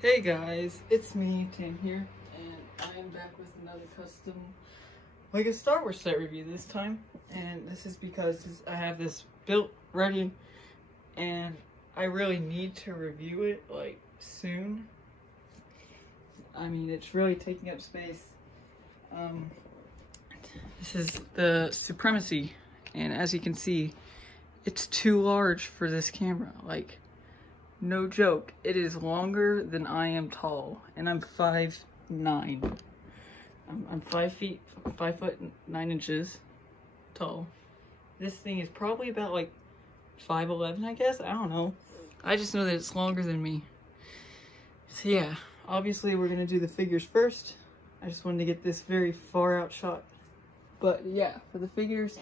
Hey guys, it's me, Tim here, and I am back with another custom LEGO Star Wars set review this time. And this is because I have this built, ready, and I really need to review it, like, soon. I mean, it's really taking up space. This is the Supremacy, and as you can see, it's too large for this camera. Like, no joke, it is longer than I am tall, and I'm 5'9". I'm 5 foot 9 inches tall. This thing is probably about like 5'11", I guess. I don't know. I just know that it's longer than me. So yeah, obviously we're gonna do the figures first. I just wanted to get this very far out shot. But yeah, for the figures,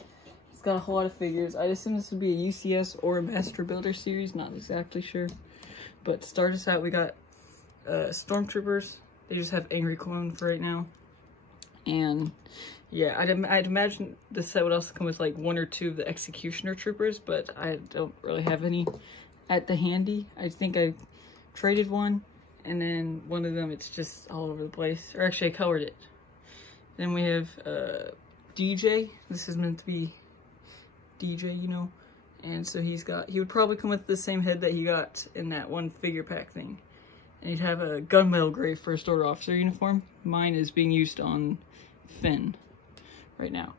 it's got a whole lot of figures. I assume this would be a UCS or a Master Builder series, not exactly sure. But to start us out, we got Stormtroopers. They just have Angry Clone for right now. And yeah, I'd imagine the set would also come with like 1 or 2 of the Executioner Troopers, but I don't really have any at the handy. I think I traded one, and then one of them, it's just all over the place. Or actually, I colored it. Then we have DJ. This is meant to be DJ, you know. And so he would probably come with the same head that he got in that one figure pack thing. And he'd have a gunmetal gray First Order officer uniform. Mine is being used on Finn right now.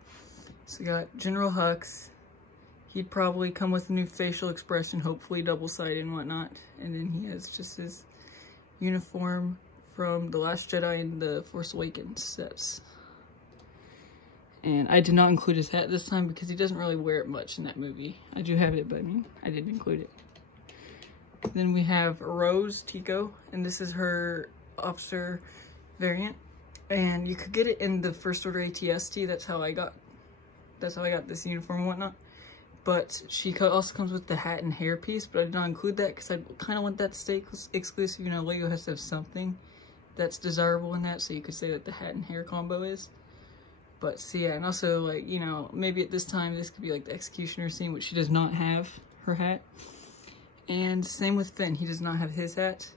So we got General Hux. He'd probably come with a new facial expression, hopefully double-sided and whatnot. And then he has just his uniform from The Last Jedi and The Force Awakens sets. And I did not include his hat this time because he doesn't really wear it much in that movie. I do have it, but I mean, I didn't include it. Then we have Rose Tico, and this is her officer variant. And you could get it in the First Order ATST. That's how I got this uniform and whatnot. But she also comes with the hat and hair piece, but I did not include that because I kind of want that to stay exclusive. You know, LEGO has to have something that's desirable in that, so you could say that the hat and hair combo is. But so yeah, and also, like, you know, maybe at this time this could be like the Executioner scene, which she does not have her hat. And same with Finn, he does not have his hat.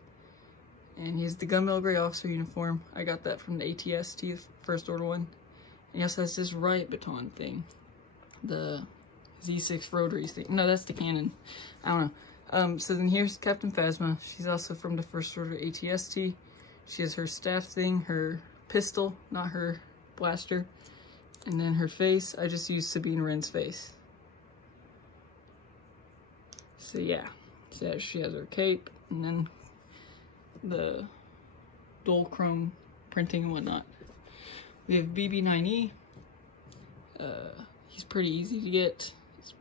And he has the gunmetal gray officer uniform. I got that from the ATST, First Order one. And he also has this riot baton thing. The Z6 rotary thing. No, that's the cannon. I don't know. So then here's Captain Phasma. She's also from the First Order ATST. She has her staff thing, her pistol, not her blaster. And then her face, I just used Sabine Wren's face. So yeah, so she has her cape, and then the dual chrome printing and whatnot. We have BB-9E. He's pretty easy to get.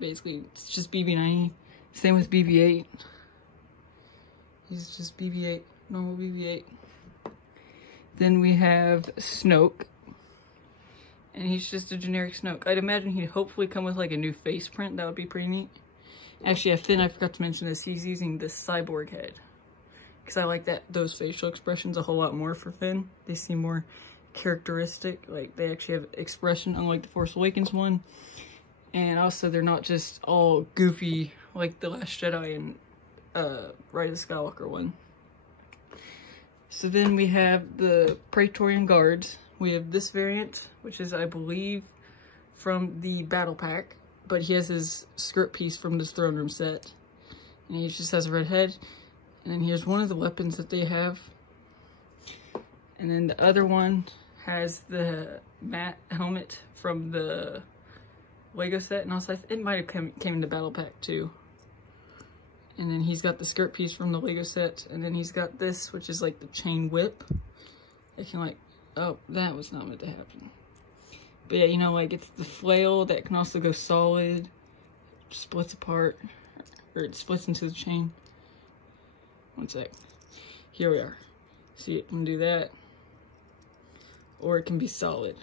It's just BB-9E. Same with BB-8. He's just BB-8, normal BB-8. Then we have Snoke. And he's just a generic Snoke. I'd imagine he'd hopefully come with like a new face print. That would be pretty neat. Actually, Finn, I forgot to mention this. He's using this cyborg head. Because I like those facial expressions a whole lot more for Finn. They seem more characteristic. Like, they actually have expression, unlike the Force Awakens one. And also, they're not just all goofy like The Last Jedi and Rise of the Skywalker one. So then we have the Praetorian Guards. We have this variant, which is, I believe, from the Battle Pack, but he has his skirt piece from this Throne Room set. And he just has a red head. And then here's one of the weapons that they have. And then the other one has the matte helmet from the LEGO set. And also, it might have came in the Battle Pack, too. And then he's got the skirt piece from the LEGO set. And then he's got this, which is like the chain whip. It can, like, oh, that was not meant to happen. But yeah, you know, like, it's the flail that can also go solid, splits apart, or it splits into the chain. One sec. Here we are. See, it can do that, or it can be solid.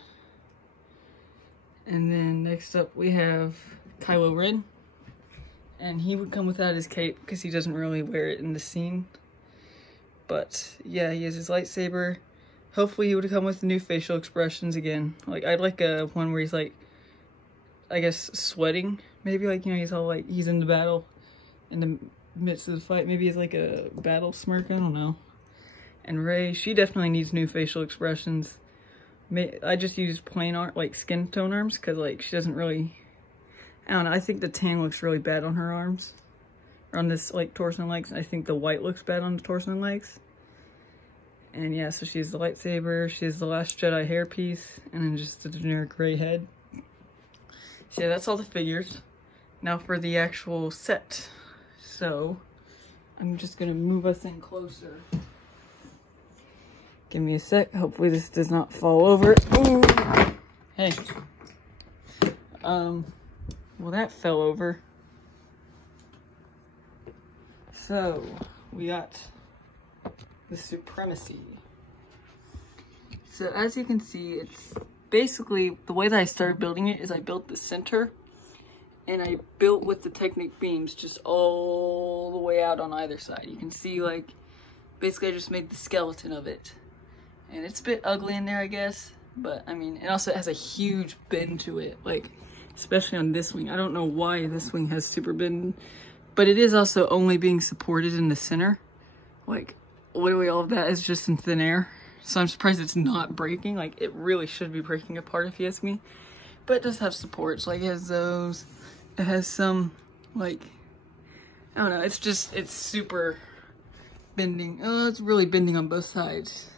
And then next up we have Kylo Ren, and he would come without his cape because he doesn't really wear it in the scene. But yeah, he has his lightsaber. Hopefully he would come with new facial expressions again. Like, I'd like a one where he's like, I guess, sweating. Maybe, like, you know, he's all like, he's in the battle, in the midst of the fight. Maybe he's like a battle smirk, I don't know. And Rey, she definitely needs new facial expressions. I just use plain art, like skin tone arms, because like she doesn't really, I don't know, I think the tan looks really bad on her arms. Or on this like torso and legs. I think the white looks bad on the torso and legs. And yeah, so she has the lightsaber, she has the Last Jedi hairpiece, and then just the generic gray head. So yeah, that's all the figures. Now for the actual set. So I'm just gonna move us in closer. Give me a sec. Hopefully this does not fall over. Ooh. Hey. Well, that fell over. So we got the Supremacy. So as you can see, it's basically the way that I started building it is I built the center and I built with the Technic beams just all the way out on either side. You can see like basically I just made the skeleton of it. And it's a bit ugly in there, I guess, but I mean, it also has a huge bend to it, like, especially on this wing. I don't know why this wing has super bend, but it is also only being supported in the center. Like, literally all of that is just in thin air. So I'm surprised it's not breaking. Like, it really should be breaking apart if you ask me. But it does have supports, like it has those. It has some, like, I don't know, it's super bending. Oh, it's really bending on both sides.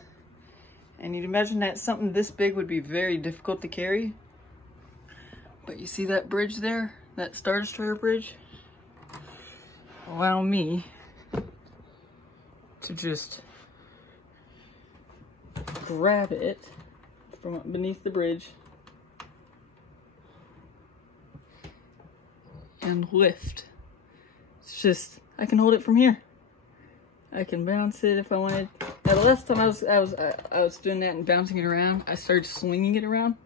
And you'd imagine that something this big would be very difficult to carry. But you see that bridge there? That Star Destroyer bridge? Allow me to just grab it from beneath the bridge and lift. It's just, I can hold it from here. I can bounce it if I wanted. Now the last time I was doing that and bouncing it around, I started swinging it around,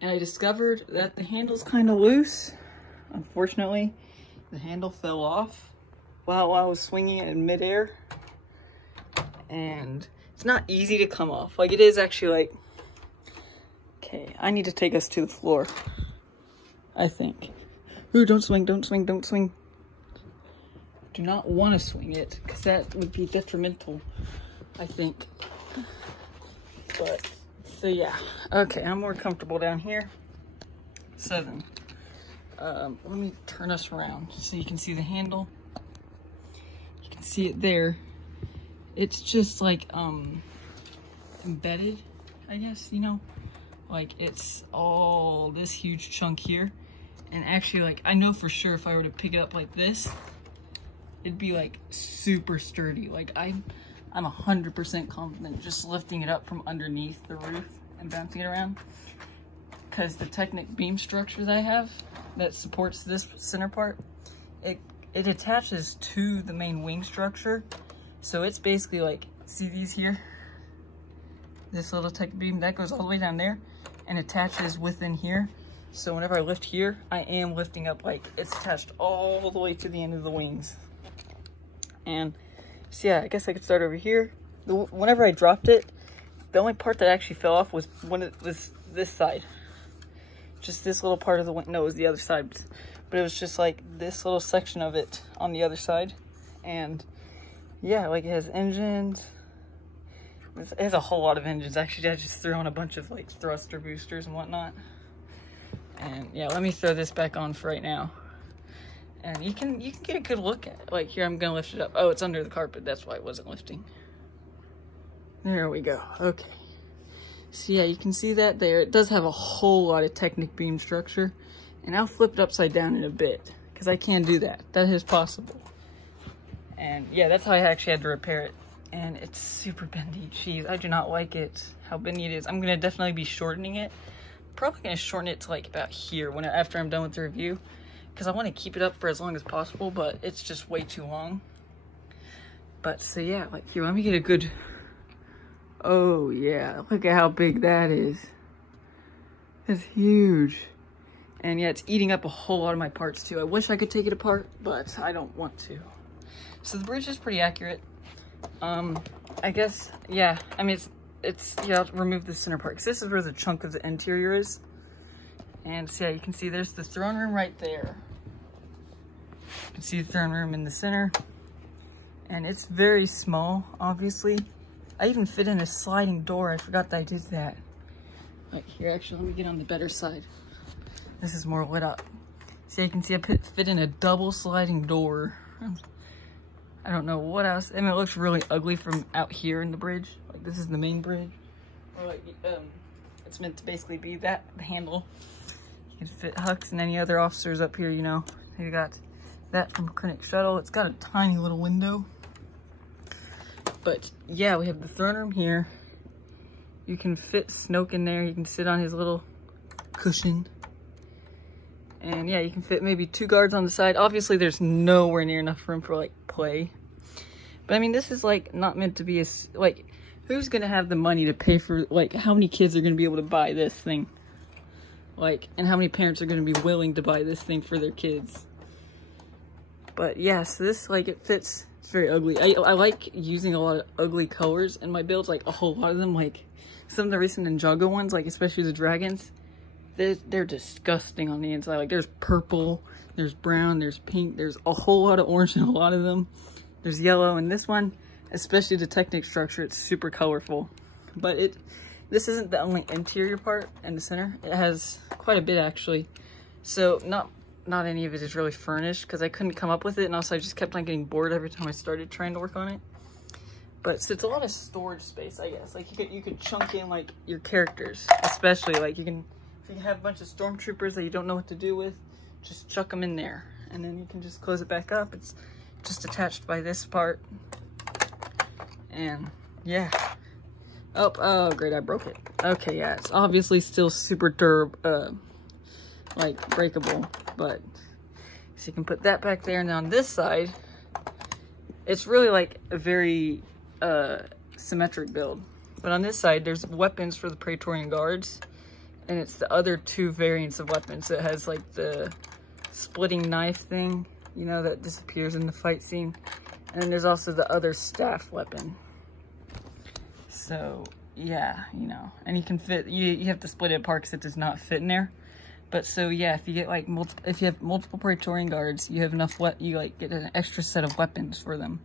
and I discovered that the handle's kind of loose. Unfortunately, the handle fell off while I was swinging it in midair, and it's not easy to come off. Like it is actually like, okay, I need to take us to the floor. I think. Ooh, don't swing, don't swing, don't swing. Do not want to swing it because that would be detrimental, I think. But so yeah, okay, I'm more comfortable down here. So then let me turn us around so you can see the handle. You can see it there. It's just like embedded, I guess, you know, like it's all this huge chunk here. And actually, like, I know for sure if I were to pick it up like this, it'd be like super sturdy. Like I'm 100% confident just lifting it up from underneath the roof and bouncing it around, because the Technic beam structures I have that supports this center part, it attaches to the main wing structure. So it's basically like, see these here, this little Tech beam that goes all the way down there and attaches within here. So whenever I lift here, I am lifting up, like it's attached all the way to the end of the wings. And so yeah, I guess I could start over here. Whenever I dropped it, the only part that actually fell off was when it was this side. Just this little part of the wing. No, it was the other side. But it was just like this little section of it on the other side. And yeah, like it has engines. It has a whole lot of engines. Actually, I just threw on a bunch of like thruster boosters and whatnot. And yeah, let me throw this back on for right now. And you can get a good look at it. Like here, I'm gonna lift it up. Oh, it's under the carpet. That's why it wasn't lifting. There we go. Okay. So yeah, you can see that there. It does have a whole lot of Technic beam structure. And I'll flip it upside down in a bit, because I can do that. That is possible. And yeah, that's how I actually had to repair it. And it's super bendy. Jeez, I do not like it, how bendy it is. I'm gonna definitely be shortening it. Probably gonna shorten it to like about here after I'm done with the review, because I want to keep it up for as long as possible, but it's just way too long. But so yeah, like here, let me get a good, oh yeah, look at how big that is. It's huge. And yeah, it's eating up a whole lot of my parts too. I wish I could take it apart, but I don't want to. So the bridge is pretty accurate. I guess, yeah, I mean, yeah, I'll remove the center part, because this is where the chunk of the interior is. And so yeah, you can see there's the throne room right there. You can see the throne room in the center. And it's very small, obviously. I even fit in a sliding door. I forgot that I did that. Like here, actually, let me get on the better side. This is more lit up. So you can see I fit in a double sliding door. I don't know what else. I mean, it looks really ugly from out here in the bridge. Like this is the main bridge. Or like, it's meant to basically be that, the handle. You can fit Hux and any other officers up here, you know. You got that from Krennic Shuttle. It's got a tiny little window. But yeah, we have the throne room here. You can fit Snoke in there. You can sit on his little cushion. And yeah, you can fit maybe 2 guards on the side. Obviously, there's nowhere near enough room for like play. But I mean, this is like not meant to be a, like, who's gonna have the money to pay for, like, how many kids are gonna be able to buy this thing? Like, and how many parents are gonna be willing to buy this thing for their kids? But yeah, so this, like, it fits. It's very ugly. I like using a lot of ugly colors in my builds, like a whole lot of them. Like some of the recent Ninjago ones, like especially the dragons, they're disgusting on the inside. Like there's purple, there's brown, there's pink, there's a whole lot of orange in a lot of them. There's yellow, and this one, especially the Technic structure, it's super colorful. But this isn't the only interior part in the center. It has quite a bit actually. So not any of it is really furnished because I couldn't come up with it, and also I just kept on getting bored every time I started trying to work on it. But so it's a lot of storage space, I guess. Like you could chunk in like your characters, especially like if you have a bunch of stormtroopers that you don't know what to do with, just chuck them in there, and then you can just close it back up. It's just attached by this part, and yeah. Oh great, I broke it. Okay, yeah, it's obviously still super durable, like breakable, but so you can put that back there. And on this side, it's really like a very symmetric build. But on this side, there's weapons for the Praetorian Guards, and it's the other 2 variants of weapons. So it has like the splitting knife thing, you know, that disappears in the fight scene, and then there's also the other staff weapon. So yeah, you know, and you can fit, you have to split it apart because it does not fit in there. But so yeah, if you get like if you have multiple Praetorian Guards, you have enough you like get an extra set of weapons for them.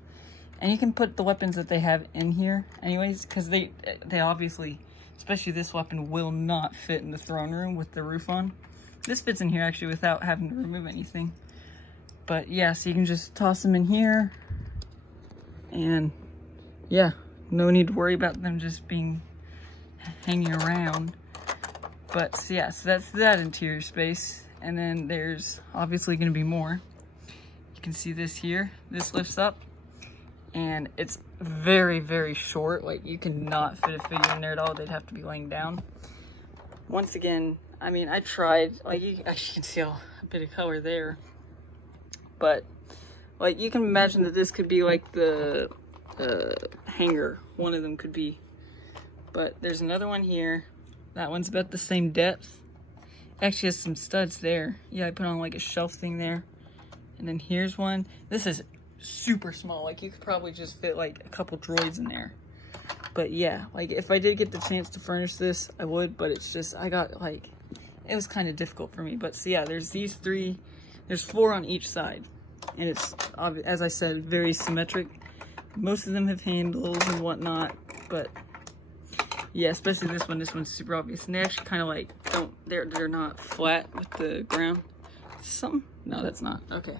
And you can put the weapons that they have in here anyways, because they obviously, especially this weapon, will not fit in the throne room with the roof on. This fits in here actually without having to remove anything. But yeah, so you can just toss them in here, and yeah, no need to worry about them just being hanging around. But so yeah, so that's that interior space. And then there's obviously going to be more. You can see this here. This lifts up, and it's very, very short. Like you cannot fit a figure in there at all. They'd have to be laying down. Once again, I mean, I tried. Like you can see a bit of color there. But like you can imagine that this could be like the hanger. One of them could be. But there's another one here. That one's about the same depth. Actually has some studs there. Yeah, I put on like a shelf thing there. And then here's one. This is super small. Like you could probably just fit like a couple droids in there. But yeah, like if I did get the chance to furnish this, I would. But it's just, I got like, it was kind of difficult for me. But so yeah, there's these 3. There's 4 on each side. And it's, as I said, very symmetric. Most of them have handles and whatnot. But yeah, especially this one. This one's super obvious. And they actually kind of like they're not flat with the ground. Something? No, that's not. Okay.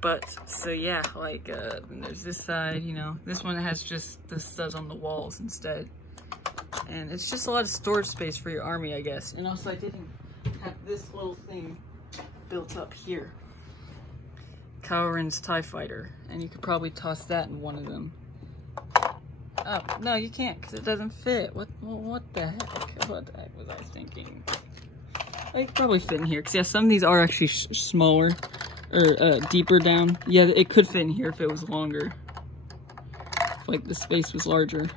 But so yeah, like and there's this side, you know. This one has just the studs on the walls instead. And it's just a lot of storage space for your army, I guess. And also I didn't have this little thing built up here. Kylo Ren's TIE Fighter. And you could probably toss that in one of them. Oh, no, you can't because it doesn't fit. What the heck? What the heck was I thinking? I could probably fit in here because yeah, some of these are actually smaller or deeper down. Yeah, it could fit in here if it was longer. If, like the space was larger.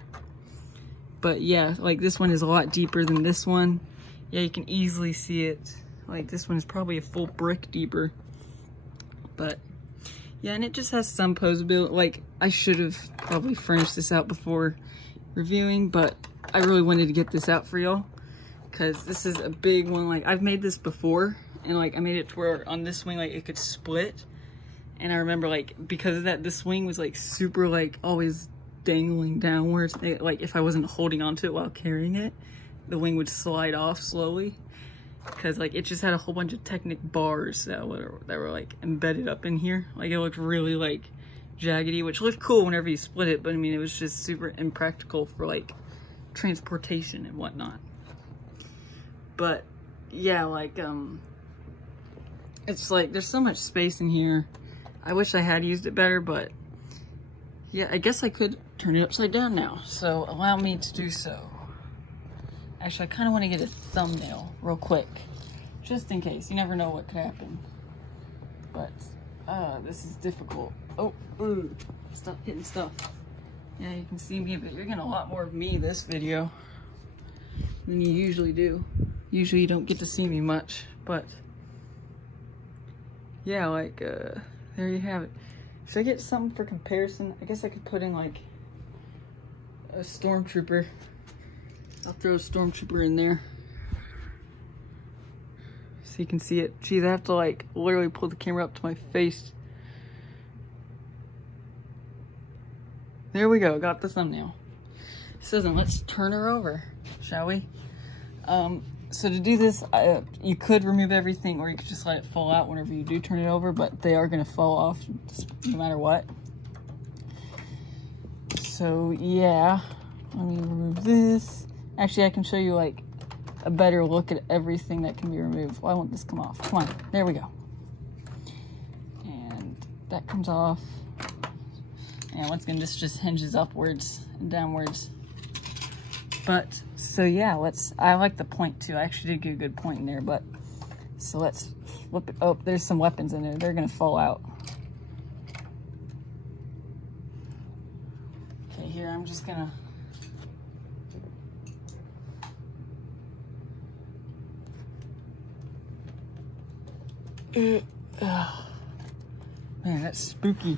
But yeah, like this one is a lot deeper than this one. Yeah, you can easily see it. Like this one is probably a full brick deeper. But yeah, and it just has some posability. Like, I should have probably furnished this out before reviewing, but I really wanted to get this out for y'all because this is a big one. Like, I've made this before, and like I made it to where on this wing, like it could split. And I remember like, because of that, this wing was like super like always dangling downwards. Like if I wasn't holding onto it while carrying it, the wing would slide off slowly. Because like it just had a whole bunch of Technic bars that were like embedded up in here. Like it looked really like jaggedy, which looked cool whenever you split it, but I mean it was just super impractical for like transportation and whatnot. But yeah, like it's like there's so much space in here. I wish I had used it better, but yeah, I guess I could turn it upside down now, so allow me to do so. Actually, I kind of want to get a thumbnail real quick, just in case. You never know what could happen. But, this is difficult. Oh, ooh, stop hitting stuff. Yeah, you can see me, but you're getting a lot more of me this video than you usually do. Usually you don't get to see me much, but yeah, like, there you have it. Should I get something for comparison? I guess I could put in, like, a Stormtrooper. I'll throw a Stormtrooper in there so you can see it. Geez, I have to like literally pull the camera up to my face. There we go, got the thumbnail. Susan, let's turn her over, shall we? So to do this, you could remove everything, or you could just let it fall out whenever you do turn it over, but they are gonna fall off no matter what. So yeah, let me remove this. Actually, I can show you like a better look at everything that can be removed. Why won't this come off? Come on, there we go. And that comes off. And once again, this just hinges upwards and downwards. But, so yeah, I like the point too. I actually did get a good point in there, but, so let's flip it. Oh, there's some weapons in there. They're gonna fall out. Okay, here, I'm just gonna, man, that's spooky.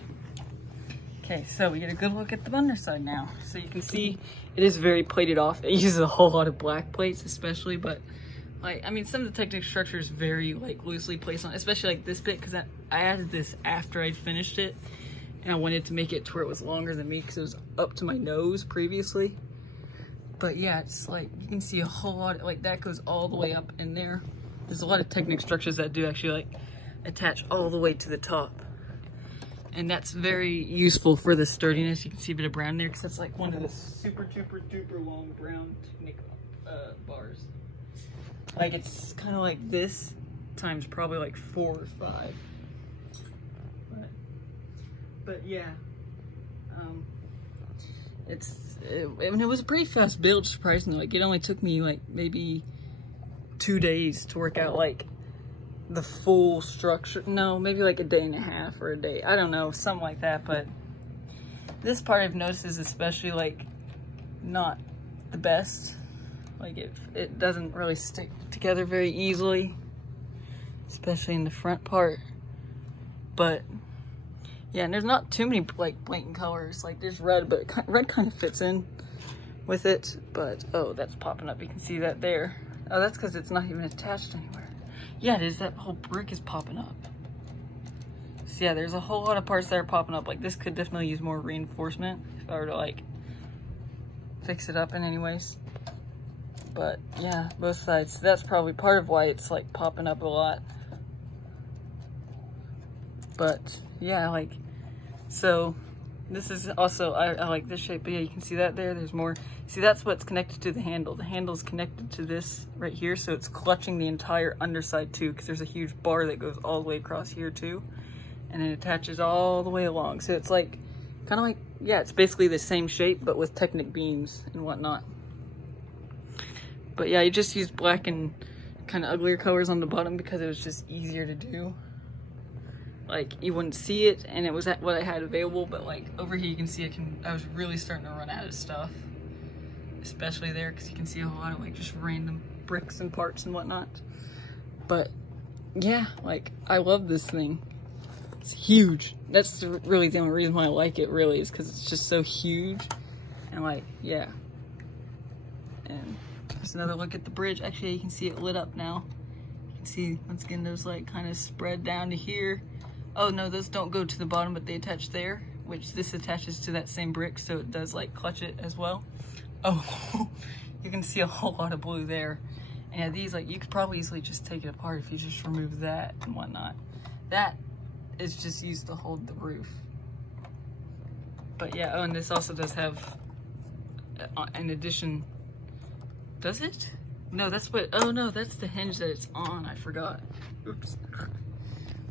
Okay, so we get a good look at the underside now. So you can see it is very plated off. It uses a whole lot of black plates especially, but like, I mean, some of the Technic structure is very like loosely placed on, especially like this bit, because I added this after I'd finished it, and I wanted to make it to where it was longer than me because it was up to my nose previously. But yeah, it's like, you can see a whole lot, like that goes all the way up in there. There's a lot of Technic structures that do actually like attach all the way to the top. And that's very useful for the sturdiness. You can see a bit of brown there because that's like one of the super duper long brown Technic bars. Like it's kind of like this times probably like 4 or 5. But yeah, it was a pretty fast build, surprisingly. Like it only took me like maybe 2 days to work out like the full structure. No, maybe like a day and a half or a day. I don't know, something like that. But this part I've noticed is especially like not the best. Like it doesn't really stick together very easily, especially in the front part. But yeah, and there's not too many like blatant colors. Like there's red, but red kind of fits in with it. But oh, that's popping up. You can see that there. Oh, that's because it's not even attached anywhere. Yeah, it is. That whole brick is popping up. So yeah, there's a whole lot of parts that are popping up. Like this could definitely use more reinforcement if I were to like fix it up in any ways. But yeah, both sides. So that's probably part of why it's like popping up a lot. But yeah, like, so this is also, I like this shape, but yeah, you can see that there, there's more. See, that's what's connected to the handle. The handle's connected to this right here, so it's clutching the entire underside too, because there's a huge bar that goes all the way across here too, and it attaches all the way along. So it's like, kind of like, yeah, it's basically the same shape, but with Technic beams and whatnot. But yeah, you just used black and kind of uglier colors on the bottom because it was just easier to do. Like you wouldn't see it, and it was what I had available, but like over here you can see I was really starting to run out of stuff, especially there, because you can see a whole lot of like just random bricks and parts and whatnot. But yeah, like I love this thing. It's huge. That's really the only reason why I like it, really, is because it's just so huge. And like, yeah. And just another look at the bridge. Actually, you can see it lit up now. You can see, once again, those like kind of spread down to here. Oh no, those don't go to the bottom, but they attach there. which this attaches to that same brick, so it does like clutch it as well. Oh, you can see a whole lot of blue there. And yeah, these, like, you could probably easily just take it apart if you just remove that and whatnot. That is just used to hold the roof. But yeah, oh, and this also does have, in addition, does it? No, that's what, oh no, that's the hinge that it's on, I forgot. Oops.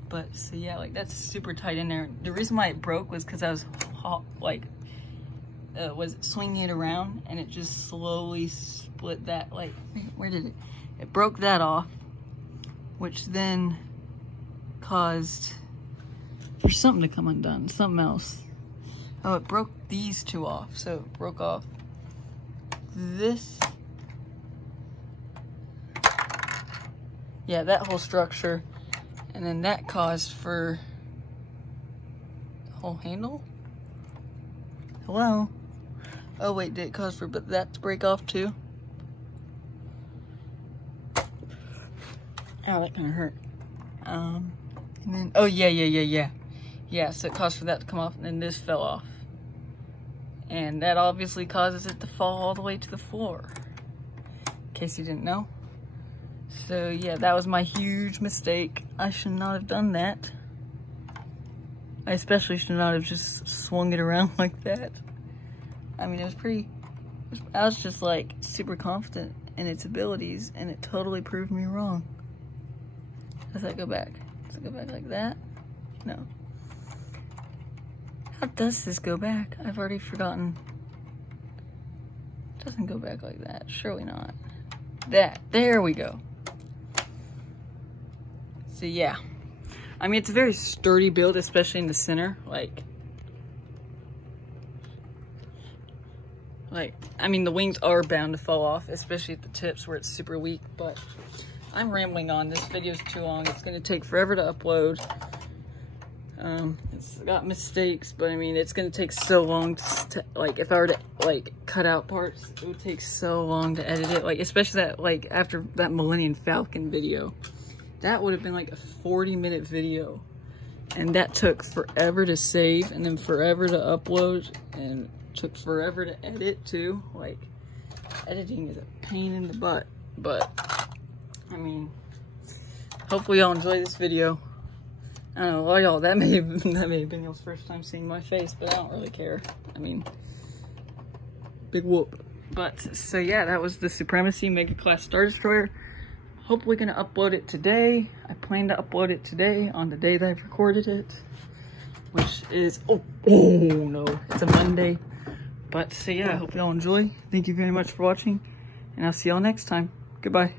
But, so yeah, like, that's super tight in there. The reason why it broke was because I was, swinging it around, and it just slowly split that, like, where did it? It broke that off, which then caused for something to come undone, something else. Oh, it broke these two off, so it broke off this. Yeah, that whole structure, and then that caused for the whole handle. Hello? Oh wait, did it cause for that to break off too? Oh, that kind of hurt. And then, oh yeah. Yeah, so it caused for that to come off, and then this fell off. And that obviously causes it to fall all the way to the floor, in case you didn't know. So yeah, that was my huge mistake. I should not have done that. I especially should not have just swung it around like that. I mean, I was just like super confident in its abilities, and it totally proved me wrong. Does that go back? Does it go back like that? No. How does this go back? I've already forgotten. It doesn't go back like that. Surely not. There we go. So yeah. I mean, it's a very sturdy build, especially in the center. Like, I mean, the wings are bound to fall off, especially at the tips where it's super weak, but I'm rambling on. This video's too long. It's gonna take forever to upload. It's got mistakes, but I mean, it's gonna take so long to like, if I were to like cut out parts, it would take so long to edit it. Like, especially that, like, after that Millennium Falcon video, that would have been like a 40-minute video, and that took forever to save, and then forever to upload, and took forever to edit too. Like, editing is a pain in the butt, but I mean, hopefully y'all enjoy this video. I don't know why y'all, that may have been y'all's first time seeing my face, but I don't really care. I mean, big whoop. But, so yeah, that was the Supremacy Mega Class Star Destroyer. Hopefully gonna upload it today. I plan to upload it today on the day that I've recorded it, which is, oh no, it's a Monday. But, so yeah, I hope y'all enjoy. Thank you very much for watching, and I'll see y'all next time. Goodbye.